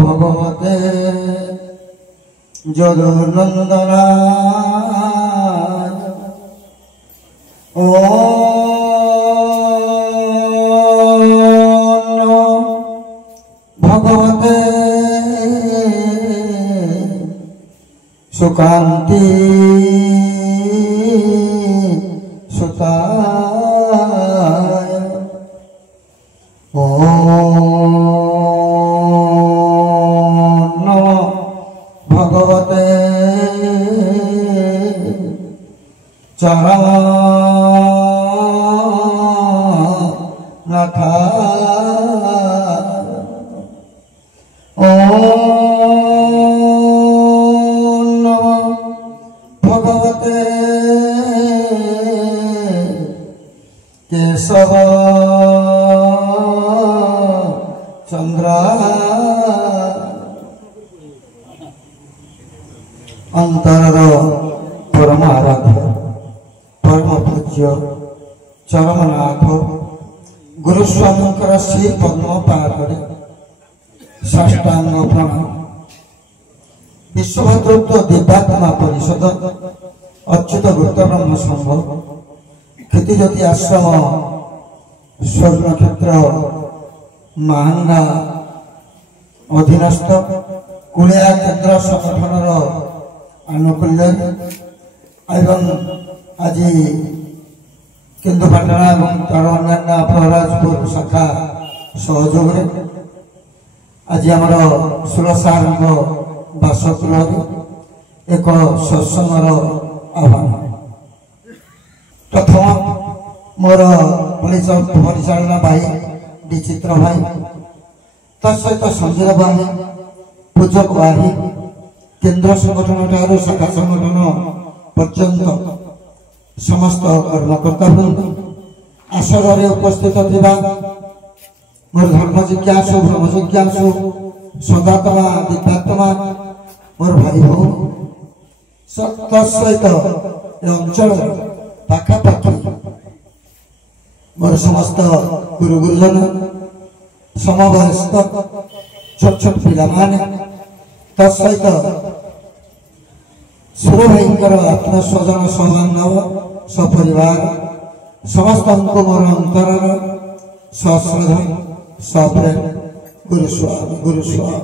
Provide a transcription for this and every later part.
भगवते जदुनंदनाय नमो भगवते सुकांति सुताय नमो भगवते चरणनाथाय नमो भगवते केशव चंद्राय अंतर परम आराध्य परम पूज्य चरमनाथ गुरुस्वामी श्री पद्म पादरे साष्टांग प्रणाम। विश्वभद्रत्व दिव्यात्मा परिषद अच्युत गुप्त ब्रह्म संघ क्षितिज्योति आश्रम स्वर्ण क्षेत्र महांगा अधीनस्थ कुलिया केन्द्र संगठन आनुकूल्य एवं आज केन्दुपाटना और तार अन्य प्रहराजपुर शाखा सहयोग आज आमर सुरसार बासगृह एक सत्संगर आह्वान। प्रथम मोर परिचालना भाई डी चित्र भाई तसहित संजय भाई पूजक भाई केन्द्र संगठन ठारू शाखा संगठन पर्यंत समस्त कर्मकर्ता वृंद आसर उपस्थित थिबा मोर धर्म जिज्ञासु ब्रह्म जिज्ञासु सदात्मा दिव्यात्मा मोर भाई भौ सहित अंचल पाखापाखि मोर समस्त गुरु गुरुजन समवयस्क छोट छोट पिला माने तसहित सुर भाईंकर आत्मस्वजन सहबान्धव सपरिवार समस्त मोर अंतर सश्रद्धा सप्रेम गुरुस्वामी गुरुस्वामी।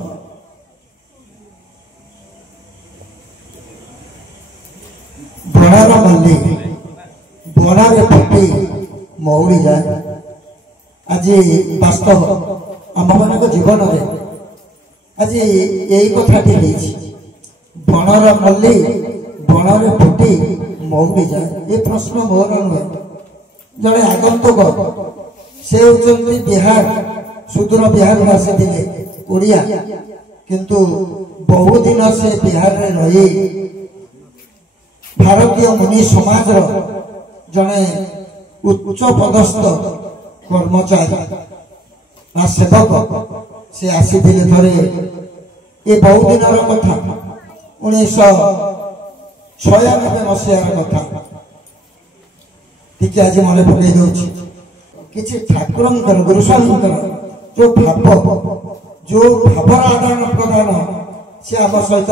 बड़ार मल्ली बड़ारे फुटी मौड़ी जाए आज वास्तव आम मान जीवन में आज यही कथाटी बणर मल्ली बणरे फुटी मौड़ी जाए ये प्रश्न मोर नुहे जड़े आगंतुक से होती बिहार सुदूर बिहार आसी ओडिया किंतु बहुदिन से बिहार में रही भारतीय मुनि समाज जड़े उच्च पदस्थ कर्मचारी सेवक से आसी थे ये बहुदिन कथा 1996 मसीहार कथा टी आज मन पकई दौर किसी ठाकुर गुरुस्वामी जो भाव आदान प्रदान से आम सहित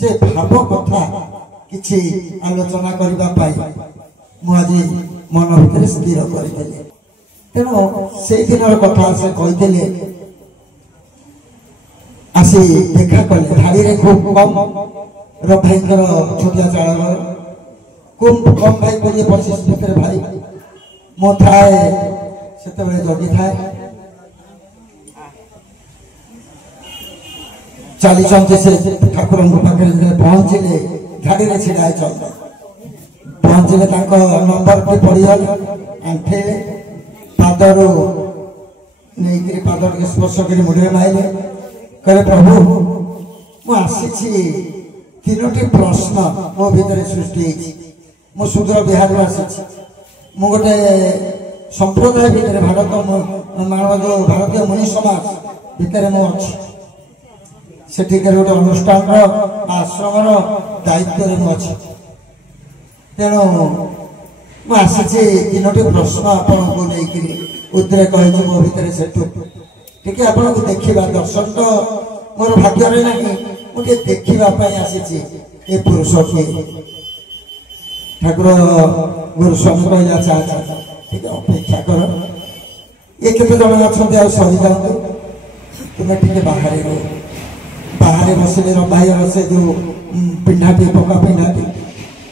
से भाव कथा किसी आलोचना करने मुझे मन भर स्थिर कर तेणु से दिन कथा से कहते आसी देखा कले धाड़ी में खूब कम भाई छोटिया चाल खूब कम भाई 20-25 भितर भाई मो थाए से जगी थाए चली से ठाकुर पाखे पहुंचले धाड़ी में छिड़ा चल पहुंचले नंबर टी पड़गल आंठे पादर नहीं पाद टे स्पर्श कर मुड़े माइले कहे प्रभु मुसी 3टी प्रश्न मो भीतर सृष्टि मु सुदूर बिहार आसी मु गोटे संप्रदाय भितर भारत जो भारतीय मुनि समाज भितर मु अच्छी गोटे अनुष्ठान आश्रम दायित्व अच्छी तेणु मुझे 3टी प्रश्न आपको नहीं उद्रेक हो भीतर से टिके आपन को देखिबा दर्शन तो मोर भाग्य रे नाही मुझे देखिबा पई आसीची ए पुरुष के ठाकुर गुरु स्वामी कहला अच्छा ठीक है अपेक्षा कर ये केते जण अछंते आ सही जाऊ तुम टिके बाहर बसिले रबाइर से जो पिंडाटी पका पिंडाटी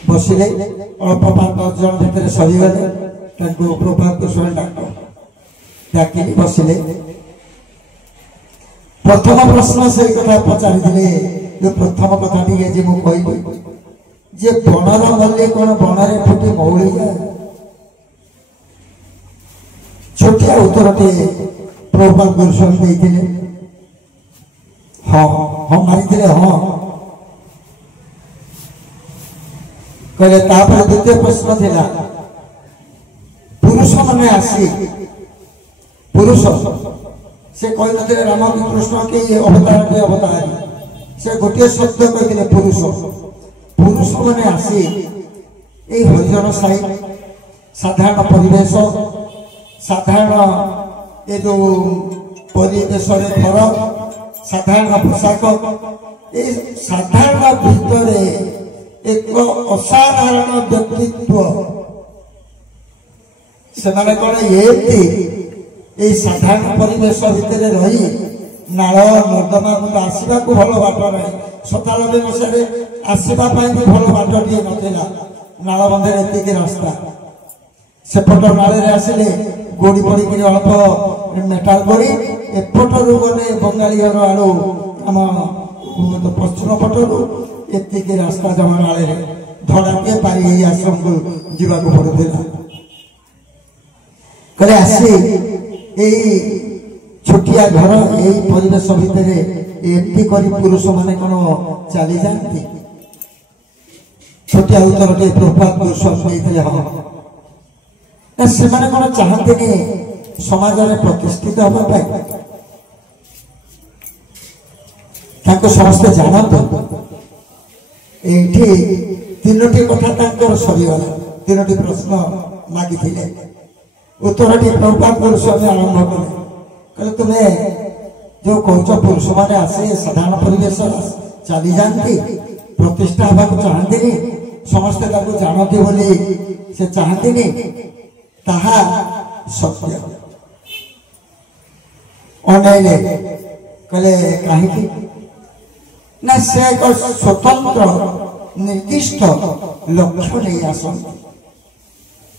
बसिले अल्प 5-10 जन भितर सरीगले प्रभात गोस्वामी डाक बसिले प्रथम प्रश्न से कथा पचारि जो प्रथम कथा टी मुझे जे बनर मल्ली कौन बनरे फुटी मौली जाए छोटिया उत्तर टे प्रभात गोस्वामी देते हाँ हाँ मारी हाँ कहले तापर द्वितीय प्रश्न थिला पुरुष माने आसी पुरुष से कहि नथिले राम कृष्ण के अवतार से गोटे शब्द कहिले पुरुष माने आसी ए हरिजन साई साधारण परिवेश साधारण ए जो परिवेश रे घर साधारण पोशाक ए साधारण भितरे एक असाधारण व्यक्तित्व से साधारण परिवेश भितर रही नाल नर्दमा को आसवा को भल बाट ना 97 मसीह आसवाई भी भल बाट टे ना नाल बंधे एति रास्ता सेपट नाल आसिले गोड़ी पड़ी अल्प मेटाल गोड़ी एपटू गले बंगाली घर आड़ू आम पश्चिम पटरू एतिक रास्ता जमा नाले धड़ाके पारी आश्रम को जीवाक पड़ूला कहले आसी यही छोटिया घर यही परिवेश भितर एमती कर पुरुष माने कौन चली जाती छोटिया उत्तर टे प्रभात गोस्वामी हाँ से कौन चाहते समाज में प्रतिष्ठित हाँपाई समस्ते जानते ये तीनोटी कथा सरीगला तीनोटी प्रश्न मागी उत्तर टी प्रभात गोस्वामी आरंभ कले कहले तुम्हें जो कौच पुरुष मैंने आसे साधारण परिवेश चली जाती प्रतिष्ठा हवा चाहती समस्ते जानते बोली से चाहती ताहा सत्य अनैले कहले कहीं ना से एक स्वतंत्र निर्दिष्ट लक्ष्य नहीं आसती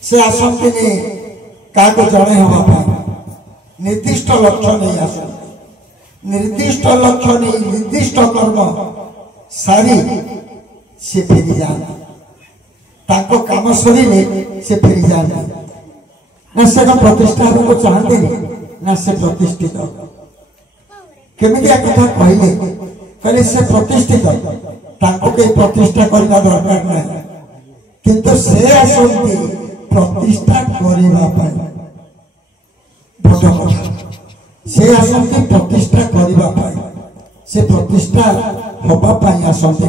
से आसती क्या जड़े हाँपाई निर्दिष्ट लक्ष्य नहीं आसती निर्दिष्ट लक्ष्य नहीं निर्दिष्ट कर्म सारी से फेरी जाती काम सरिले से फेरी जाती ना से प्रतिष्ठा को चाहते ना से प्रतिष्ठित केमितिया कथा कहले से प्रतिष्ठित कई प्रतिष्ठा करने दरकार ना किंतु से आसती प्रतिष्ठा करने बड़ कथा से आसती प्रतिष्ठा करने से प्रतिष्ठा हाँपाई आसती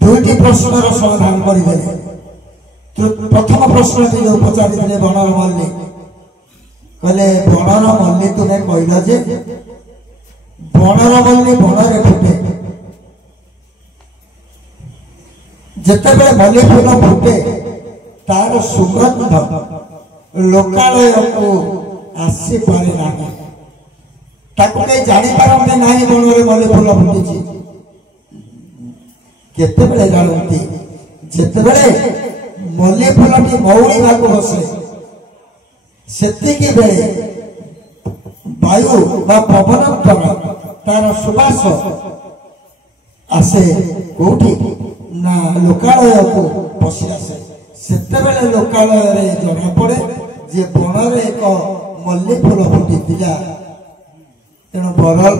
दुईटी प्रश्नर समाधान करदे प्रथम प्रश्न जो पचारि बनर मल्ली कहले बनर मल्ली तुम्हें कहल जे बनर मल्ली बनरे फुटे जिते मल्ली फूल फुटे तार सुगंध लोकालय को आसी पारे ना कहीं जापारते ना बनरे मल्ली फूल फुटी केते जानती जिते मल्ली फूलटी मौड़ी भाग बसे से वायु पवन द्वारा तार सुबास आसे कौटी ना लोकालय को पशि आसे से लोकालय जना पड़े जे बनरे एक मल्ली फूल फुटी तेणु बनर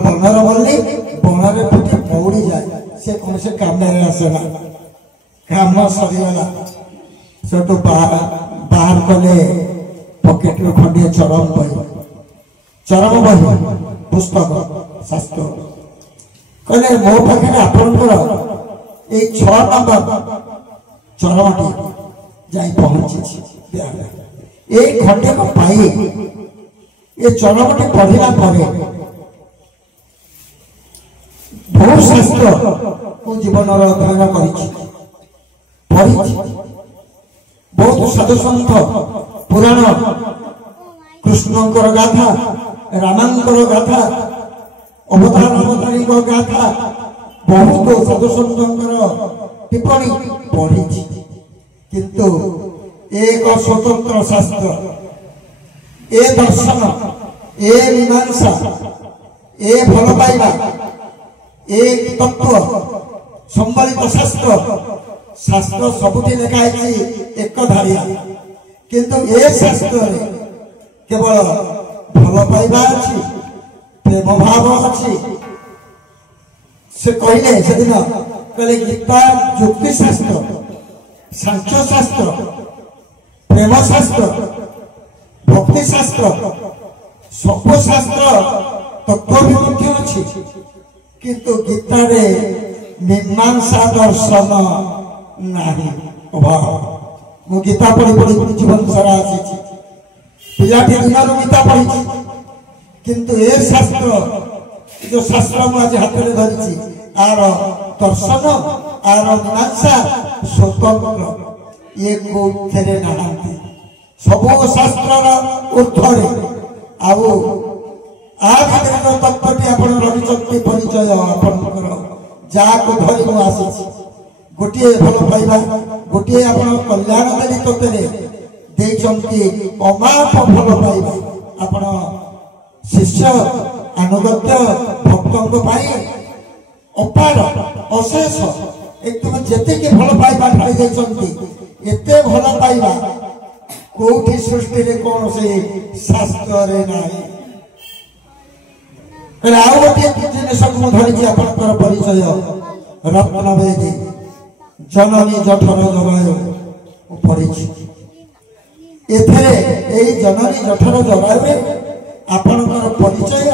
मल्ली बनरे फुटी मौड़ी जाए से कौन से काम आसे ना काम सरीगला से तो बाहर कले पकेट रू खंडे चरम बही पुस्तक शास्त्र कहले मो पाखे आपंकर 6 नंबर चरमटी जाई पहुंची ए खंडे को पाई ये चरमटी पढ़िला परे बहुत शास्त्र को जीवन अध्ययन करिछि बहुत साधु सन्थ पुराण कृष्णकर गाथा रामांकर गाथा अवतार अवतारी गाथा बहुत साधु सन्थर टिप्पणी पढ़ी किंतु एक स्वतंत्र शास्त्र ए दर्शन ए मीमांसा ए भल पाइबा एक तत्व संबलित शास्त्र शास्त्र सबुठी लिखाई एक धारिया किंतु ए शास्त्र केवल भल पाइबा अच्छी प्रेम भाव अच्छी से कहले से दिन कहले गीता युक्ति शास्त्र सांख्य शास्त्र प्रेम शास्त्र भक्ति शास्त्र सब शास्त्र तत्व भी अच्छी किंतु गीता रे मीमांसा दर्शन नहीं अभाव मु गीता पढ़ी पढ़ी जीवन सारा आसी पिलाटी दिन गीता पढ़ी किंतु ए शास्त्र जो शास्त्र मुझे हाथ में धरी आर दर्शन आर मीमांसा स्वतंत्र ये कोथे नहांती सब शास्त्र ऊर्ध्वे आउ तत्वटी आप रही परिचय आपंकर जहाँ धरी मुझे गोटे भल पाइबा गोटे आप कल्याण देवी तत्व अमाप भल पाइबा आपण शिष्य अनुगत्य भक्तों अपार अशेष एकदम जेतिक भल पाइबा ढाई एते भल पाइबा कोठी सृष्टि रे कौन से शास्त्र रे नाही आउ गोटे जिनिस को धरी आपंकर परिचय रत्नवेदी जननी जठर जरायु पढ़ी एथे जननी जठर जरायु आपंकर परिचय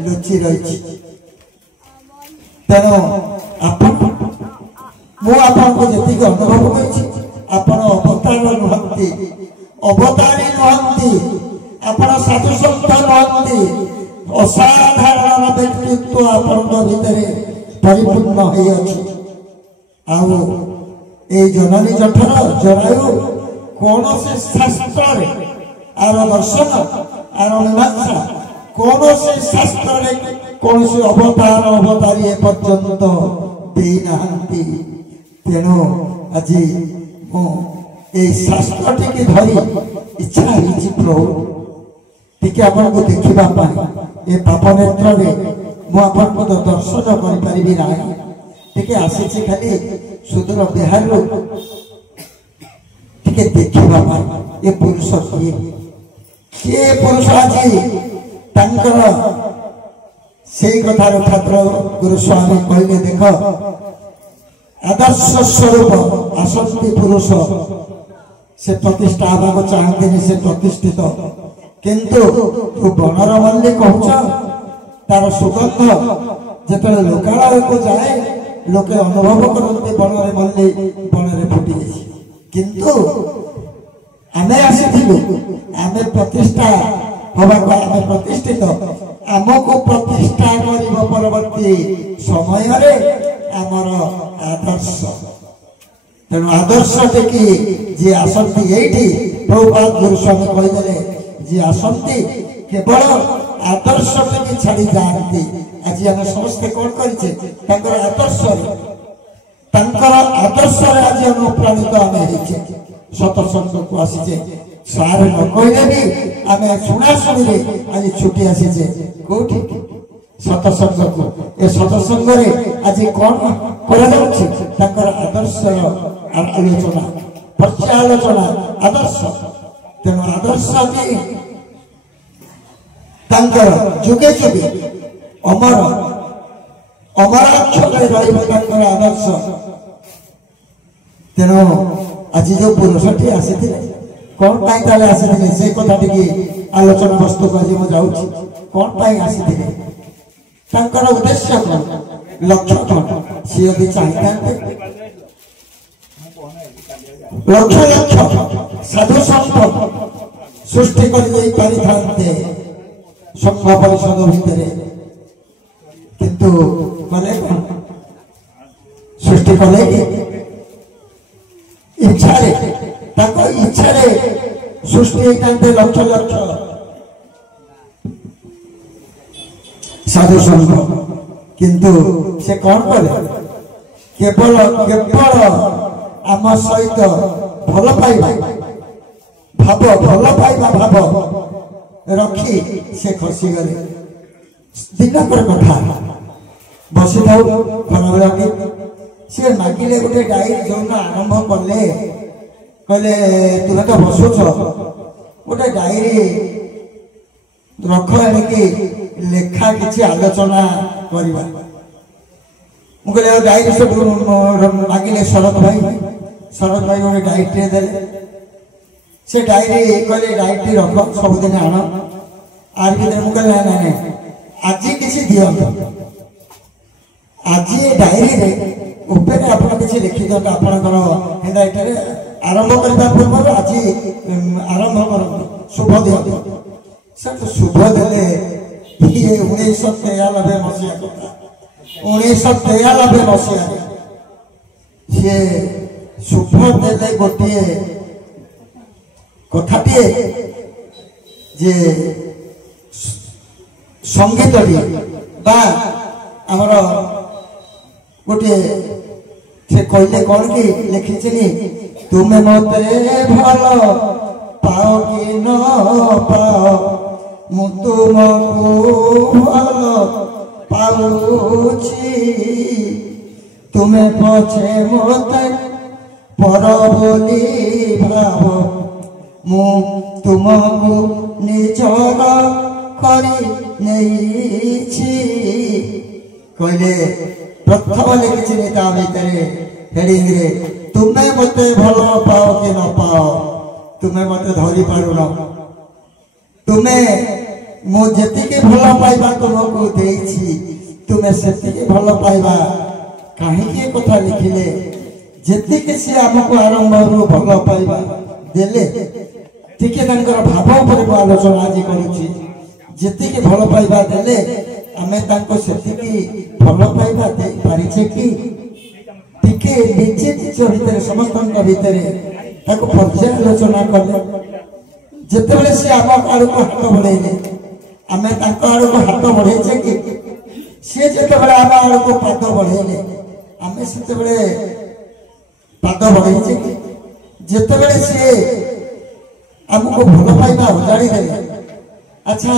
लुचि रही तेणु आपको जी अनुभव कर अवतार नुहति अवतारी नुहति आपण साधु सन्त नुहति असाधारण व्यक्तित्व आपण भितर परिपूर्ण हो जननी जठर जरायु कौन से शास्त्र आर दर्शन आर मीमांसा कौन से शास्त्र कौन से अवतार अवतारी ए पर्यंत देना तेणु आज शास्त्र टी धरी इच्छा ही प्रभु टी आपको देखा ये पाप नेत्र मुझे दर्शन करी ना टी आसी खाली सुदूर बिहार टी देखा ये पुरुष किए पुरुष आज से कथा ठाकुर गुरुस्वामी कहले देख आदर्श स्वरूप आसंती पुरुष से प्रतिष्ठा आवाक चाहते से प्रतिष्ठित किंतु तू बनर मल्ली कहूच तार सुगंध जिते लोकालय को जाए लोके अनुभव करते बनरे मल्ली बनरे फुटी किंतु आमे आसीथिलु आमे प्रतिष्ठा हवा आमे प्रतिष्ठित आमको प्रतिष्ठा करिब परवर्ती समय रे आमर आदर्श तेणु आदर्श टेकी जी आसंती एठी प्रभुपाद गुरुस्वामी कहीदेले जी आसंती केवल आदर्श टेकी छाड़ी जाती आज आम समस्ते कौन करिछे तांकर आदर्श रे आज अनुप्राणित आम हेछे सतसंग को आसीचे सार न कहले भी आम शुणा शुणी आज छुट्टी आसीचे कोठी सतसंग को ए सतसंग रे आज कौन कर आदर्श आलोचना पर्यालोचना आदर्श तेणु आदर्श जुगे जुगे अमर अमराक्षर आदर्श तेणु आज जो पुरुषटी आसी कौन पाई आसी से कथा टी आलोचना वस्तु को आज मुझे जाऊँ कौन पाई आसी उद्देश्य कौन लक्ष्य कौन सी यदि चाहिए लक्ष लक्ष साधु संत सृष्टि कर संघ परिषद भितर किंतु कले सृष्टि कले इच्छा सृष्टि लक्ष लक्ष साधु संघ किंतु से कौन करे केवल केवल आम सहित भल पाइबा भाव रखी से खसी गले दिनकर कथा बसी था खरा सी मागिले गोटे डायरी जो आरंभ कले कहले तुम तो बसुच गोटे डायरी रख आनिकी लेखा किसी आलोचना करवा मुझे डायरी सब मागिले शरद भाई गोटे डायरी देले से डायरी कहले डायरी रख सबुदिन आण आर भर मुझे ना ना आज किसी दिंतु आज डायरी रे आप किसी लिखि दिखाँ आपंकर हेडराइटर आरंभ करने पूर्व आज आरंभ कर शुभ दिखाँ से शुभ दे 1993 मसीहा कथा 1993 मसीहा सी शुभ दे गोटे कथाटे जे संगीत आमर गोटे से कहले कौन कि लिखी तुम्हें मत भल पाओ कि न पाओ मु तुमको भल पाऊछि तुम्हें पछे मत पर बोली भाव मु तुमको निजर करी नेइछि कहले प्रथम लिखि भितर हेडिंग रे तुम्हें मत भल पाओ कि न पाओ तुम्हें मत धरी पारुन तुम्हें मु जेतिके भल पाइबा तुमको देइछि तुम्हें सेतिके भल पाइबा काहे कथा लिखिले जेतिके से आमको आरंभ रु भल पाइबा देले टिके भाव पर आलोचना आज करुछि जेतिके भल पाइबा देले आमे तांको सेतिकी भल पाइबा दे पारिछे कि टिके निजे निज भितर समस्त भितर ताको पर्यालोचना कले जेतेबेले से आम आड़ को हाथ बढ़ेले आमे तांको आड़ को हाथ बढ़ेछे कि से जेतेबेले आम आड़ को पाद बढ़ेले आमे सेतेबेले पाद बढ़ेछे कि जेतेबेले से आमको भल पाइबा उजाड़ी देले अच्छा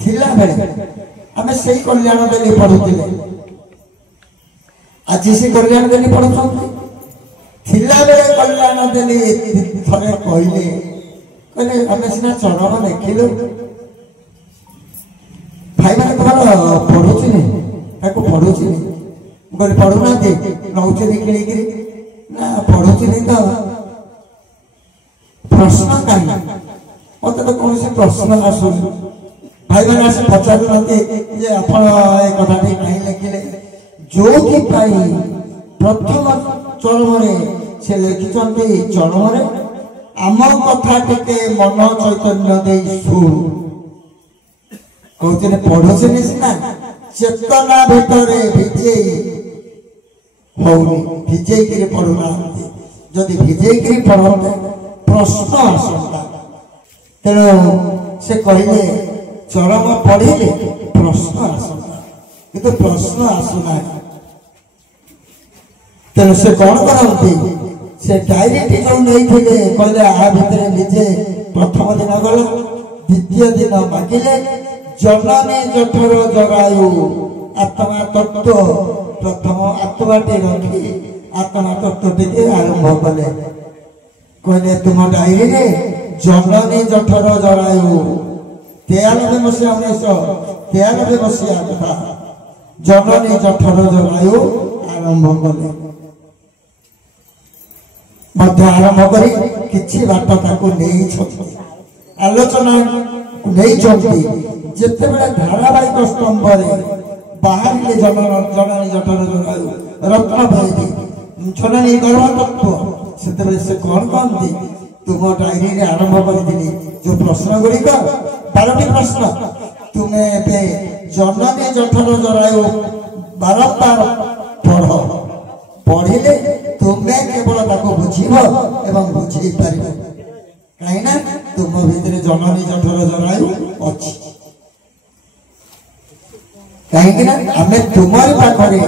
थिला बेले आमे सही कल्याण देली पढ़ुतिले आज से कल्याण देली पढ़ुछंती थिला बेले कल्याण देली थरे कहले कहले आमे सिना चरण देखिलु भाई माने तुम्हारा पढ़ुछि ने ताको पढ़ुछि ने बोले पढ़ुना दे नौचे निकली गिरी ना पढ़ुछि ने तो प्रश्न कहीं मत तो कौन से प्रश्न आसु भाई मैंने आसे पचारू ये आपण ए कथाटी कहीं लिखिले जो कि प्रथम चरम से लिखिंट चरम आम कथा टे मन चैतन्य दे शुण कहते पढ़ुचे सीना चेतना भितर भिजे हौनी भिजे पढ़ुना जदि भिजे पढ़ते प्रश्न आसता तेणु से कहले चरम पढ़िले प्रश्न आसता किंतु प्रश्न आसुना तेणु से कौन करती से डायरी जो नहीं कहले आ भितर निजे प्रथम दिन गल द्वितीय दिन मागिले जननी जठर जरायु आत्मा तत्व प्रथम आत्माटी रखी आत्मा तत्व टी आरंभ कले कहले तुम डायरी रे जननी जठर जरायु 93 मसीहा 1993 मसीहा कथा जननी जठर जरायु आरंभ कले मध्य आरंभ करी किछि बाट ताको नहीं छथि आलोचना नहीं चलती जिते बड़े धारावाहिक स्तंभ बाहर जननी जठर जरायु रत्न भेदी जननी गर्भ तत्व से कौन कहती तुम डायरी रे आरंभ करी जो प्रश्न गुड़िक 12टी प्रश्न तुम्हें जननी जठर जरायु बारंबार पढ़ पढ़िले तुम्हें केवल बुझीब एवं बुझे पार कहीं तुम भितर जननी जठर जरायु अच्छी कहीं आम तुम्हारी पाखे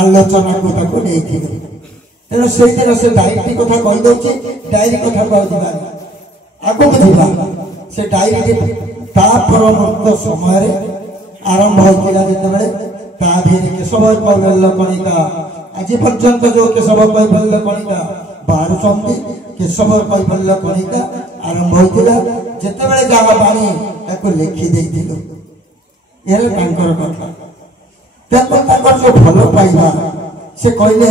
आलोचना को नहीं तेणु से डायरी कथा कहीदे डायरी कथा कह आगू बुझा से डायरी ता परवर्त समय आरंभ होता जिते ता धीरे केशव कैवल्य कणिका आज पर्यंत जो केशव कैवल्य कणिका बाहर केशव कैवल्य कणिका आरंभ होता जिते जहाँ बाणी लिखिदे कथा जो भल पाइबा से कहले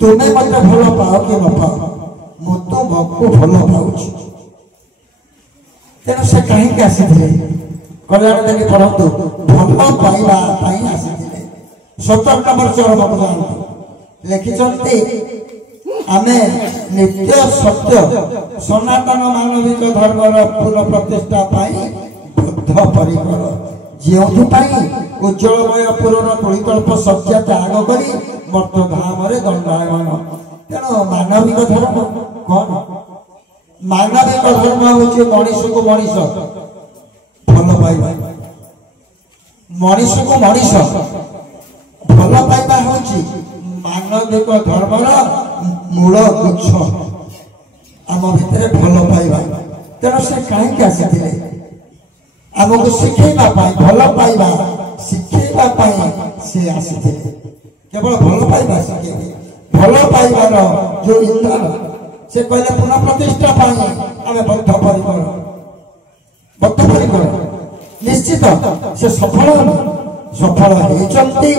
तुम्हें मत भल पाओ कि न पाओ मु तुमको भल पाऊँ तेणु से कहीं आसी कल्याण देवी पढ़तु भल पाइबा आसी 17 नंबर चरण को जानते लिखिं आमे नित्य सत्य सनातन मानविक धर्मर पुनः प्रतिष्ठा बुद्ध परिकर जो उज्ज्वलमय पुरन परिकल्प सज्जा त्याग कर मर्तधाम दंडायमान तेणु मानविक धर्म कौन मानविक धर्म हूँ मनीष को मनीष भल पाइबा मनीष को मनीष भल पाइबा हूँ मानविक धर्मर मूल गुच्छ आम भितर भल पाइबा तेणु से कहीं आसी आमको शिखेबा भल पाइबा शिखेबा से आसी केवल भल पाइबा शिखे भल पाइबार जो इंधन से कहले पुनः प्रतिष्ठा आम बद्ध परिकर निश्चित से सफल सफल होती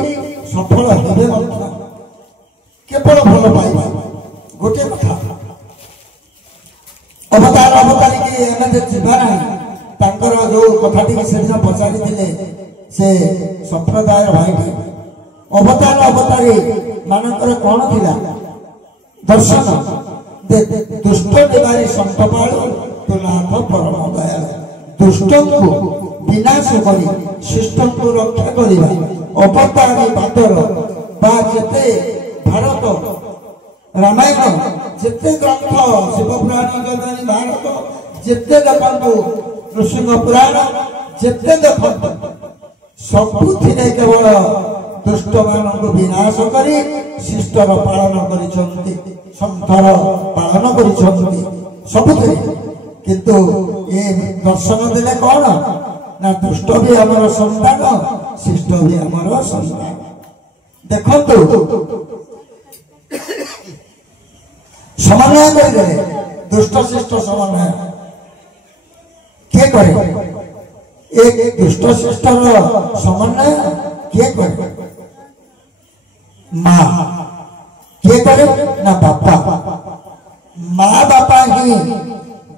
सफल हे केवल भल पाइबा गोटे कथा अवतार अवतारी एम जीवा ना जो कथाटी से दिन पचारि से संप्रदाय भाई अवतार अवतारी मानकर कौन थिला दर्शन दुष्ट निवारी संत पालु तो नाथ परम दयाल दुष्ट को विनाश करी शिष्ट को रक्षा करवा अवतारी बादर बाते भारत रामायण जिते ग्रंथ शिवपुराण जगनी भारत जिते देखु नृसिंह पुराण जिते देखु सबुथि केवल दुष्ट मान विनाश कर शिष्टर पालन कर पालन कर सबुथि किंतु ये दर्शन देले कौन ना दुष्ट भी आमर संतान शिष्ट भी आमर संतान देखु समन्वय कर दुष्ट शिष्ट समन्वय किए करे एक दुष्ट शिष्टर समन्वय किए करे माँ किए करे ना बापा माँ बापा ही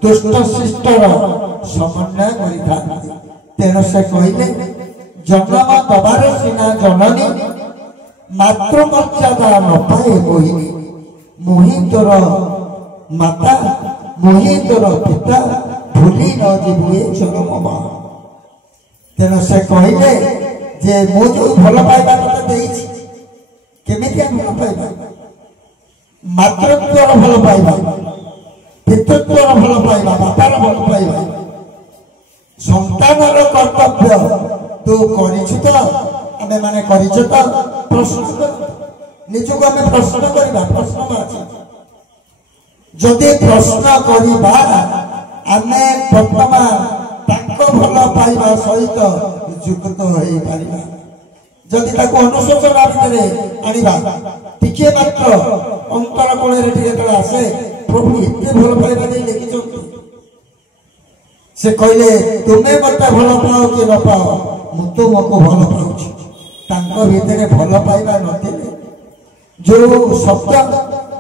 दुष्ट शिष्टर समन्वय कर तेणु से कहले जन्म दबार सीना जननी मातृमर्यादा न पाए मोहिनी मुही तोर माता मुही तोर पिता भूली न जीवे चरम माँ तेणु से कहले जे मु जो भल पाइबा तते केमिति भल पाइबा मातृत्वर भल पाइबा पितृत्वर भल पाइबा बापार भल पाइबा संतानर कर्तव्य तू करिछु तो आमे माने करिछु तो प्रश्न निजको आमे प्रश्न करबा प्रश्न बाछि जदि प्रश्न करबा आमे प्रथमा ताको भल पाइबा सहित युक्त होई पारिबा जदि ताको अनुशोचना भितरे आनिबा टिके मात्र अंतर कोणे रे टिके आसे प्रभु एते भल पाइबा दे लिखिछन से कहले तुम्हें मत भल पाओ कि न पाओ मु तुमको भल पाऊँ तांको भितरे भल पाइबा नथिले जो शब्द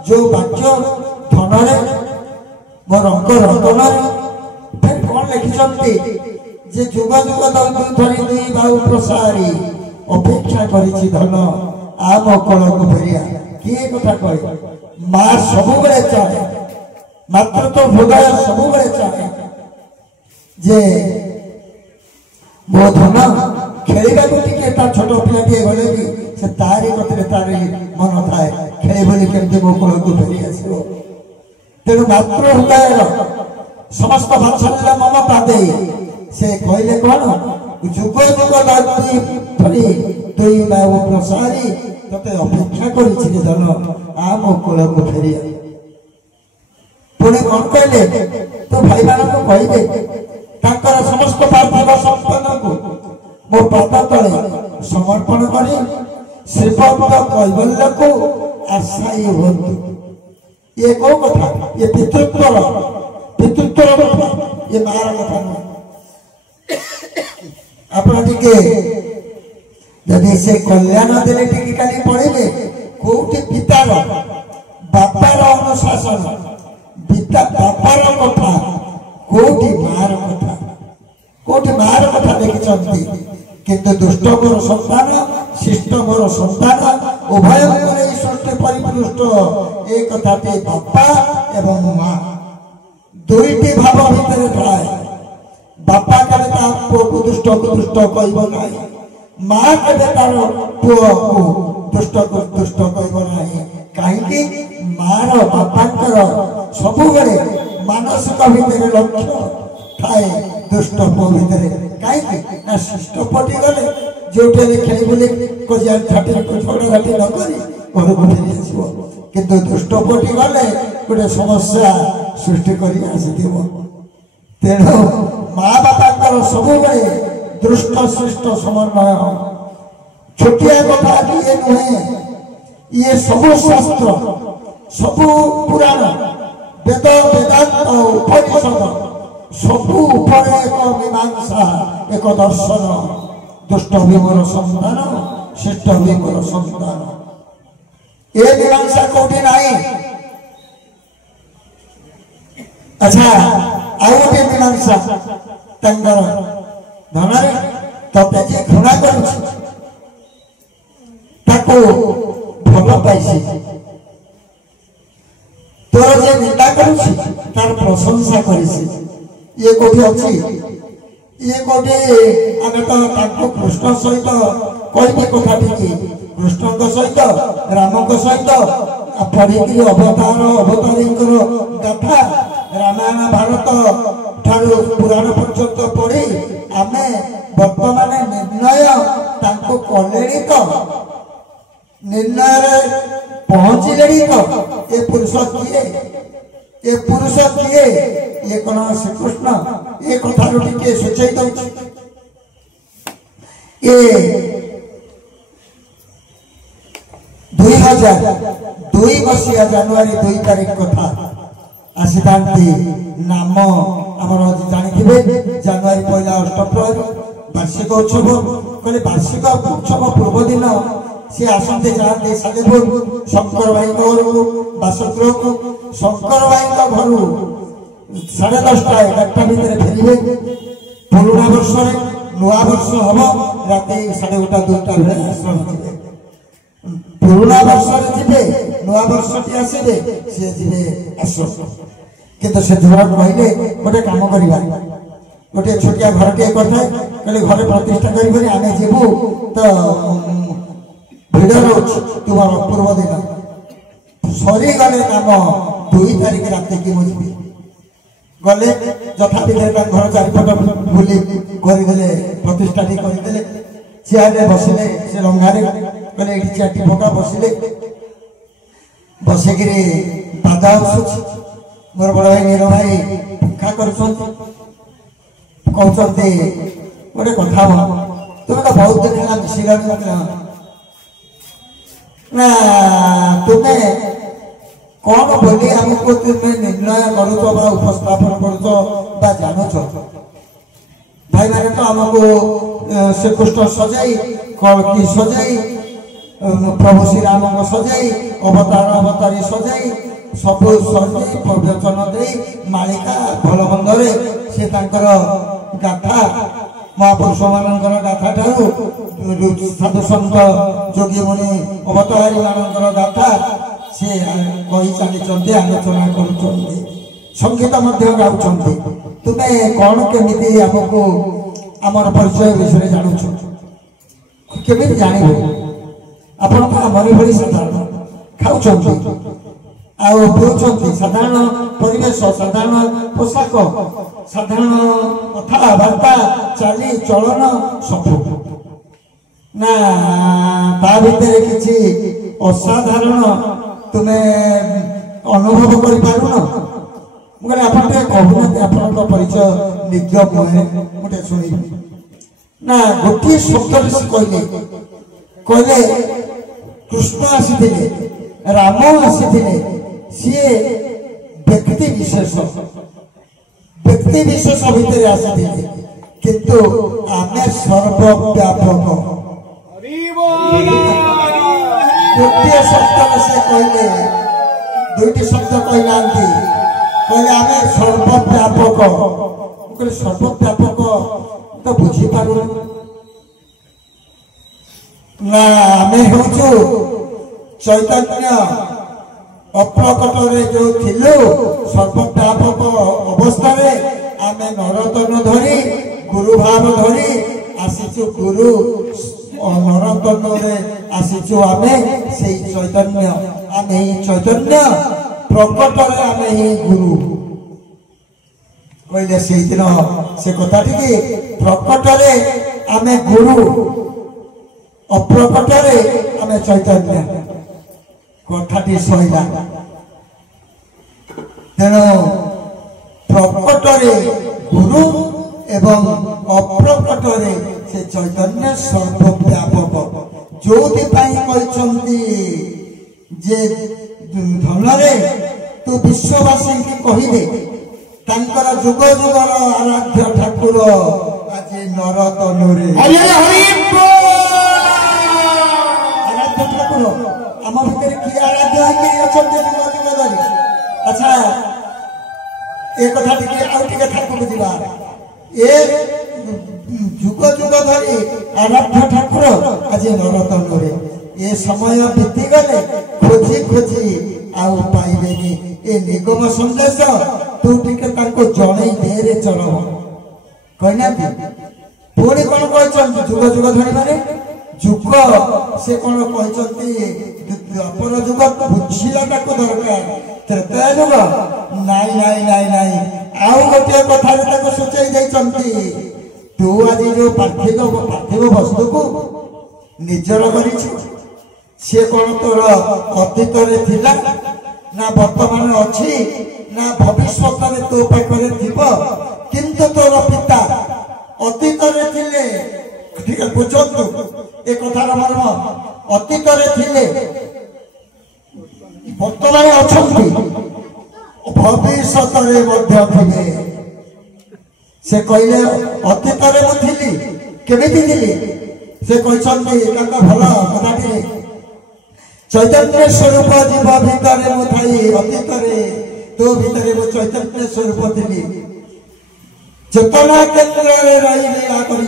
जो वाक्य धन मोर अंक रतन फिर कौन लिखिछंती जे जुग जुग धरी दुई बाहु प्रसारी अपेक्षा करिछि धन आम कलक फेरिया किए कथा कहे माँ सब बेले चाहे मात्र तो हृदय सब बेले चाहे जे मो धन खेलवा छोट पिलाटे गले भी से तारी कथरे तारी मन थाए खेल बोली केमती मो कूल को फेरी आस तेणु मातृ हृदय समस्त भाषा ममता दे से कहले कौन जुग जुग धरी दुई बाबू प्रसारी ते अपेक्षा कर धन आ मो कूल को फेरी पुणे कौन कहले तो भाई मान कहे समस्त पार्थिव संपन्न को मो पाद तले समर्पण कर श्रीपद कैवल्य को आशायी हूँ ये कौ कथा ये पितृत्व कथा ये मार कथा नुह आपके जदि से कल्याण देने टी खाली पढ़े कौटी पितार बापार अनुशासन बापार कथा कौटी मार कथा कौटी मार कथा देखी किंतु दुष्ट मोर संतान शिष्ट मोर संतान उभय सृष्टि परिपुष्ट एक कथाटी बापा एवं माँ दुईटी भाव भितर थाए बापा केवे पुओ को दुष्ट कहब ना माँ केवे तार पुओ को दुष्ट कहब ना कहीं मार बापांकर सबुबले मानसिक भितर लक्ष्य थाए दुष्ट पुओ भितर कहीं शिष्ट पटी गले जो खेल बुले झगड़ा घाटी न कर घर को फेरी आसो किंतु दुष्ट पटी गले गोटे समस्या सृष्टि कर तेणु माँ बापा सबुबले दृष्ट सृष्ट समन्वय छोटिया कथा ये नुहे ये सबु शास्त्र सबु पुराण वेद वेदांत उपनिषद सबू ऊपर एक मीमांसा एक दर्शन दुष्ट भी मोर संतान शिष्ट भी मोर संतान ये मीमांसा कौटी नहीं अच्छा आउ गोटे मीमांसा तंगर धन तते जे घृणा कर भल पाई तोर जे निंदा कर प्रशंसा कर ये कोठी अच्छी ये कोठी आमे तो कृष्ण सहित कही कथा कृष्ण सहित राम सहित पढ़ी अवतारी गाथा रामायण भारत ठारू पुराण पर्यंत पढ़ी आमे वर्तमान निर्णय कले तो निर्णय पहुंचले तो ये पुरुष किए ये पुरुष किए ये कौन श्रीकृष्ण ये कथा टे सूचई दे ये 2002 मसीहा जानुआरी 2 तारीख कथा आसी नाम आमर जानी जानुआरी 1 अष्टप्रहरी वार्षिक उत्सव कहले वार्षिक उत्सव पूर्व दिन सी आसते जाते सादेपुर शंकर भाई घर को बासगृह को शंकर भाई घर 10:30 11टा भितर फेरबे पुराणा वर्ष नुआ वर्ष हम रात 11:30 2टा बेले आश्रम जीवे पुराणा वर्ष जीवे नुआ वर्ष टी आसबे सी जीवे आश्रम किंतु से कहले गोटे काम करवा गोटे छोटिया घर टे करते कहले घर प्रतिष्ठा करी आमे जीवु तो भिड़ रोच तुम पूर्व दिन सरी गले नाम 2 तारीख रात की मुझे गले जथा घर चारिपट बुली करदे प्रतिष्ठा करदे चेयर बसिले से रंगारे कहले ये चेयर पका बसिले बसिक बाधा आसुच मोर बड़ भाई नीर भाई पंखा कर गोटे कथा तुम तो बहुत दिन है मिशिगल ना तुम्हें कौन बोली हमको तुम्हें निर्णय करुच उपस्थापन करुच जानुच भाई मैंने तो हमको श्रीकृष्ण सजाई कल्की सजाई प्रभु श्री राम को सजाई अवतारी सजाई सब सजाई प्रवचन दे मालिका भल मंदरे से गाथा महापुरुष मानकर गाथा ठारू साधु सन्त जोगी मुनि अवतारी मानकर गाथा सी कही चली आलोचना कर संगीत गाँव तुम्हें कौन केमी आमको आमर परिचय विषय जानू केमी जान आपण आमर भाई साधारण खाऊं आउँ साधारण परिवेश साधारण पोशाक साधारण कथबार्ता चाली चलन सब ना ता भितर किसी असाधारण तुम्हें अनुभव कर मुझे कहूना आप परिचय निज मुहे मुझे शुणी ना गोटे शब्द से कहले कृष्ण आसी राम आसी सी व्यक्ति विशेष भितर आसी किंतु आमे सर्वव्यापक गोटे शब्द से कहले दुईटी शब्द कहना कहले आमे सर्वव्यापक कहले सर्वव्यापक तो बुझी पार ना आमे हूँ चैतन्य अप्रकट जो थिलु सर्वव्यापक अवस्था आम नरतन धरी गुरु भाव धरी आसीचु गुरु नरतन आसीचु आम से चैतन्य आम चैतन्य प्रकट आम ही गुरु कहले से दिन से कथा प्रकट आम गुरु अप्रकट आम चैतन्य कथाटी सैला तेणु प्रकटरे गुरु एवं अप्रकटरे से चैतन्य सर्वव्यापक जो जे धनरे तू विश्ववासी की कहिदे तांकर जुग जुगर आराध्य ठाकुर आज नरतनुरे आराध्य ठाकुर आम भितर किए आराध्य अच्छा एक बुझा ए जुग जुग धरी आराध्य ठाकुर आज नरतनुरे ये समय बीती गले खोजी खोजी आउ पाइबेनी ए निगम संदेश तू टिके जन दे चल कहना पुणी कौन कह जुग जुग धरी माने जुग से कौन कहते द्वापर जुग बुझिला दरकार त्रेता जुग नाई नाई नाई नाई आउ गोटे कथा सूचई तू आज जो पार्थिव वस्तु को निजर कर सी कौन तोर अतीत थिला ना वर्तमान अच्छी ना भविष्य तो पाखे किंतु तोर पिता अतीत थिले ठीक है बुझु ए कथार मर्म अतीत थिले वर्तमान अच्छा भविष्य थे से कहले अतीत मुझी केमी से कहते भल कथाटी चैतन्य स्वरूप जीव भितर मुई अतीत तो भितर मु चैतन्य स्वरूप थी चेतना केन्द्र रही लीला कर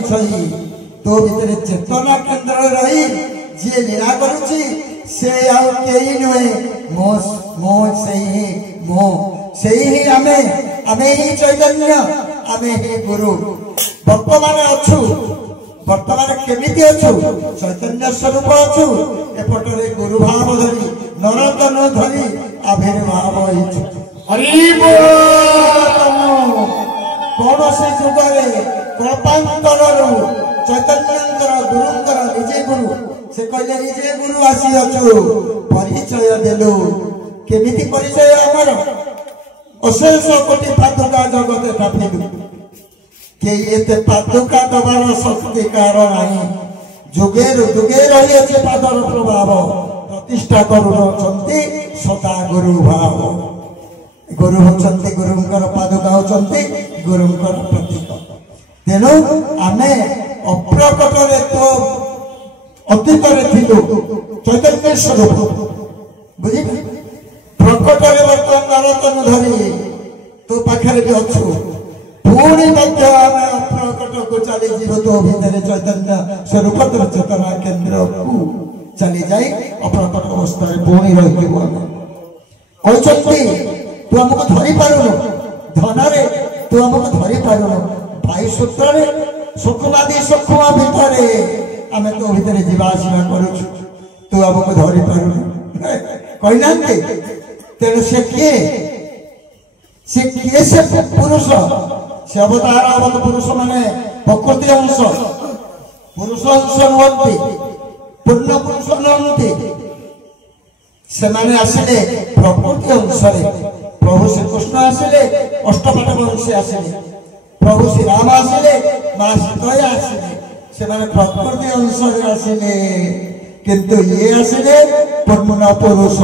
तो भितर चेतना केन्द्र रही जी लीला करुच्ची से आई नुहे मो से ही आमे ही चैतन्य आमे ही गुरु वर्तमान अच्छु वर्तमान केमिति अच्छु चैतन्य स्वरूप अच्छु एपटरे गुरु भाव धरी नरतन धरी आविर्भाव कौन से जुगरे कल्पांतर चैतन्य गुरुंकर निजे गुरु से कहले निजे गुरु आसी अच्छु परिचय देलु केमिति परिचय आमर अशेष कोटि पादुका जगते थापिलु के ये पादुका दबार शक्ति कारण नहीं जुगे जुगे रही अच्छे पादर प्रभाव प्रतिष्ठा करुँच सदा गुरु भाव गुरु होती गुरुंकर पादुका होती गुरुंकर प्रतीक तेणु आमे अप्रकटरे तो अतीत चैतन्य स्वरूप बुझे प्रकटरे बर्तमान नरतन धरी तो पाखे भी अच्छु पुणी अप्रकट को चली जीव तो भीतर चैतन्य स्वरूप चेतना केन्द्र को चली जाए अप्रकट अवस्था पुणी रही कहते तू आमको धरी पारुन धन तू आमको धरी पारुन भाई सूत्र सूक्ष्मादि सूक्ष्म भितर आम तो भितर जावासवा करुचु तू आमको धरी पारुन कहना तेणु से किए से पुरुष से अवतार अवत पुरुष माने प्रकृति अंश पुरुष अंश नुहति पूर्ण पुरुष नुहति से माने आसिले प्रकृति अंश प्रभु श्री कृष्ण आसिले अष्टपाटक अंश आसिले प्रभु श्री राम आसिले मां सीता आसिले से माने प्रकृति अंश आसिले किंतु ये आसिले पूर्ण पुरुष।